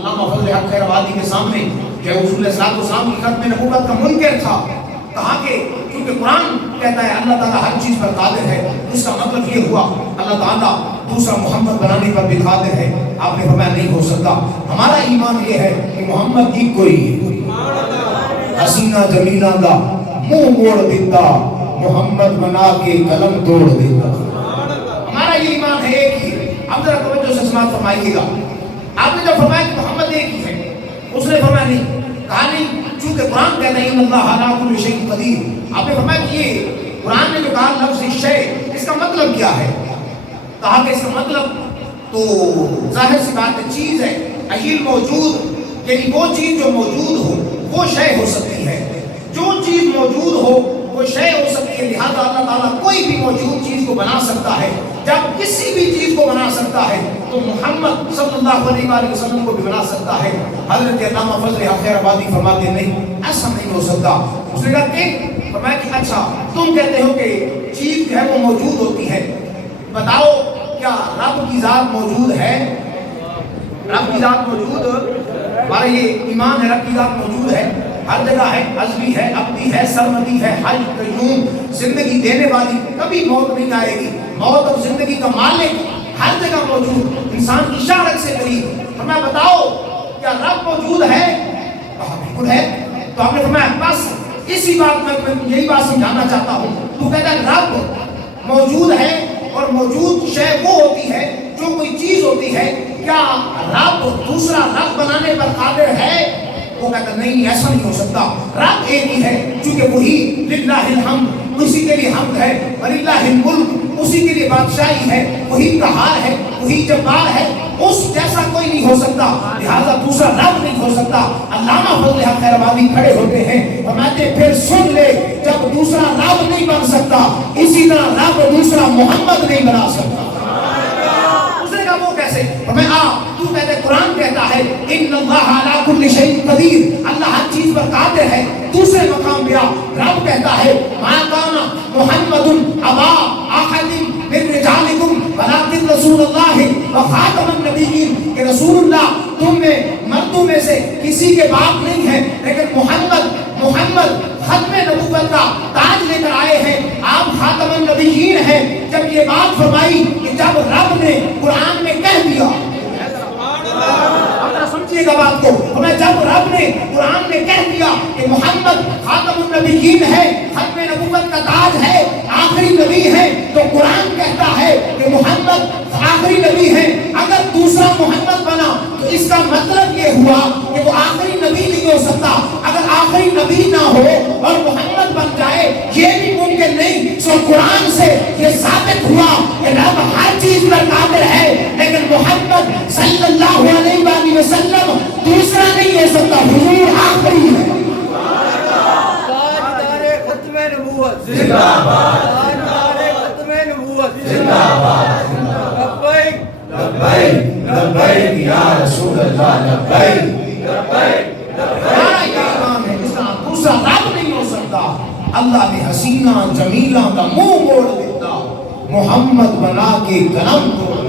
علامہ فضل حق خیر آبادی کے سامنے جو رسول صلی اللہ علیہ وسلم کی ختم نبوت کا منکر تھا، کہا کہ کیونکہ قرآن کہتا ہے اللہ تعالیٰ ہر چیز پر قادر ہے، اس کا مطلب یہ ہوا اللہ تعالیٰ دوسرا محمد بنانے پر بھی قادر ہے۔ آپ نے فرمایا نہیں ہو سکتا، ہمارا ایمان یہ ہے کہ محمد کی کوئی حسینہ جمیلہ دا منہ موڑ دیتا، محمد بنا کے قلم توڑ دیتا۔ ہمارا یہ ایمان ہے ایک ہی۔ اب ذرا توجہ سے سماعت فرمائیے گا، آپ نے جب فرمایا کہ محمد ایک ہی ہے، اس نے فرمایا نہیں، کہا نہیں، چونکہ قرآن کہتا ہے ان اللہ علی کل شیء قدیر۔ آپ نے فرمایا کہ یہ قرآن نے جو کہا لفظ شے، اس کا مطلب کیا ہے؟ کہا کہ اس کا مطلب تو ظاہر سی بات ہے چیز ہے، اشیل موجود، یعنی وہ چیز جو موجود ہو وہ شے ہو سکتی ہے، جو چیز موجود ہو وہ شے ہو سکتی ہے، لہذا اللہ تعالیٰ کوئی بھی موجود چیز کو بنا سکتا ہے۔ جب کسی بھی چیز کو بنا سکتا ہے تو محمد صلی اللہ علیہ وآلہ وسلم کو بھی بنا سکتا ہے۔ حضرت علامہ فضل حق خیر آبادی فرماتے نہیں، ایسا نہیں ہو سکتا۔ اس نے کہا کہ فرمایا کہ اچھا تم کہتے ہو کہ چیز جو ہے وہ موجود ہوتی ہے، بتاؤ کیا رب کی ذات موجود ہے؟ رب کی ذات موجود، ہمارا یہ ایمان ہے رب کی ذات موجود ہے، ہر جگہ ہے، ازلی ہے، ابدی ہے، سرمدی ہے، حی قیوم، زندگی دینے والی، کبھی موت نہیں آئے گی، موت اور زندگی کا مالک ہر جگہ موجود، انسان کی شارک سے قریب۔ فرمایا بتاؤ کیا رب موجود ہے؟ کہا بالکل ہے۔ تو آپ نے فرمایا بس اسی بات میں یہی بات سمجھانا چاہتا ہوں، تو کہتا ہے رب موجود ہے اور موجود شے وہ ہوتی ہے جو کوئی چیز ہوتی ہے، کیا رب دوسرا رب بنانے پر قادر ہے؟ وہ کہتا نہیں ایسا نہیں ہو سکتا، رب ایک ہی ہے، چونکہ وہی للہ الحمد، اسی کے لیے حمد ہے، وللہ الملک، اسی کے لیے بادشاہی ہے، وہی قہار ہے، وہی جبار ہے، اس جیسا کوئی نہیں ہو سکتا، لہذا دوسرا رب نہیں ہو سکتا۔ علامہ فضل حق خیر آبادی کھڑے ہوتے ہیں، فرماتے پھر سن لے، جب دوسرا رب نہیں بن سکتا اسی طرح رب دوسرا محمد نہیں بنا سکتا۔ اس نے کہا وہ کیسے؟ فرمایا تو کہتے قرآن کہتا ہے ان اللہ علی کل شیء قدیر، اللہ ہر چیز پر قادر ہے۔ دوسرے مقام پہ رب کہتا ہے ما کان محمد ابا احد من رجالکم ولکن رسول اللہ وخاتم النبیین، کہ رسول اللہ تم میں مردوں میں سے کسی کے باپ نہیں ہے، لیکن محمد ختم نبوت کا تاج لے کر آئے ہیں، آپ خاتم النبیین ہیں۔ جب یہ بات فرمائی کہ جب رب نے قرآن میں کہہ دیا، سمجھیے گا بات کو، ہمیں جب رب نے قرآن میں کہہ دیا کہ محمد خاتم النبیین ہے، ختم نبوت کا تاج ہے، آخری نبی ہے، تو قرآن کہتا ہے کہ محمد آخری نبی ہے۔ اگر دوسرا محمد بنا تو اس کا مطلب یہ ہوا کہ وہ آخری نبی نہیں ہو سکتا۔ اگر آخری نبی نہ ہو اور محمد بن جائے یہ بھی ممکن نہیں۔ سو قرآن سے یہ ثابت ہوا کہ رب ہر چیز پر قادر ہے، لیکن محمد صلی اللہ علیہ وآلہ وسلم دوسرا نہیں ہو سکتا، حضور آخری ہے۔ تاجدار ختم نبوت زندہ باد، تاجدار ختم نبوت زندہ باد، لبیک لبیک لبیک یا رسول اللہ، لبیک لبیک ہمارا یہ ایمان ہے، اس کا دوسرا رب نہیں ہو سکتا۔ اللہ نے حسینہ جمیلہ کا منہ موڑ دیتا، محمد بنا کے قلم توڑ